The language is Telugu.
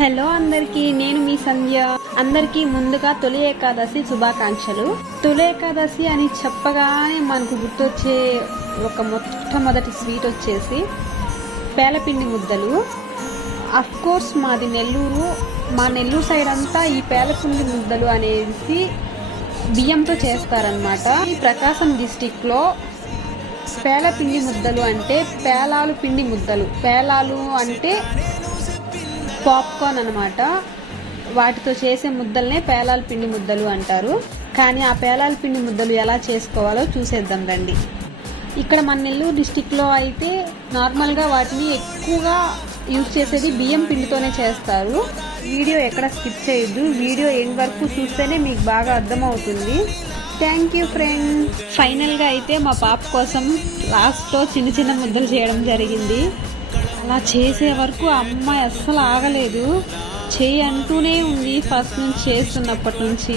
హలో అందరికీ, నేను మీ సంధ్య. అందరికీ ముందుగా తొలి ఏకాదశి శుభాకాంక్షలు. తొలి ఏకాదశి అని చెప్పగానే మనకు గుర్తొచ్చే ఒక మొట్టమొదటి స్వీట్ వచ్చేసి పేలపిండి ముద్దలు. అఫ్ కోర్స్ మాది నెల్లూరు. మా నెల్లూరు సైడ్ అంతా ఈ పేలపిండి ముద్దలు అనేసి బియ్యంతో చేస్తారనమాట. ఈ ప్రకాశం డిస్టిక్లో పేలపిండి ముద్దలు అంటే పేలాలు పిండి ముద్దలు. పేలాలు అంటే పాప్కార్న్ అనమాట. వాటితో చేసే ముద్దల్నే పేలాల పిండి ముద్దలు అంటారు. కానీ ఆ పేలాల పిండి ముద్దలు ఎలా చేసుకోవాలో చూసేద్దాం రండి. ఇక్కడ మన నెల్లూరు డిస్టిక్లో అయితే నార్మల్గా వాటిని ఎక్కువగా యూజ్ చేసేది బియ్యం పిండితోనే చేస్తారు. వీడియో ఎక్కడ స్కిప్ చేయొద్దు, వీడియో ఎండ్ వరకు చూస్తేనే మీకు బాగా అర్థమవుతుంది. Thank you friends. ఫైనల్గా అయితే మా పాప కోసం లాస్ట్లో చిన్న చిన్న ముద్దలు చేయడం జరిగింది. అలా చేసే వరకు అమ్మాయి అస్సలు ఆగలేదు, చేయి అంటూనే ఉంది ఫస్ట్ నుంచి చేస్తున్నప్పటి నుంచి.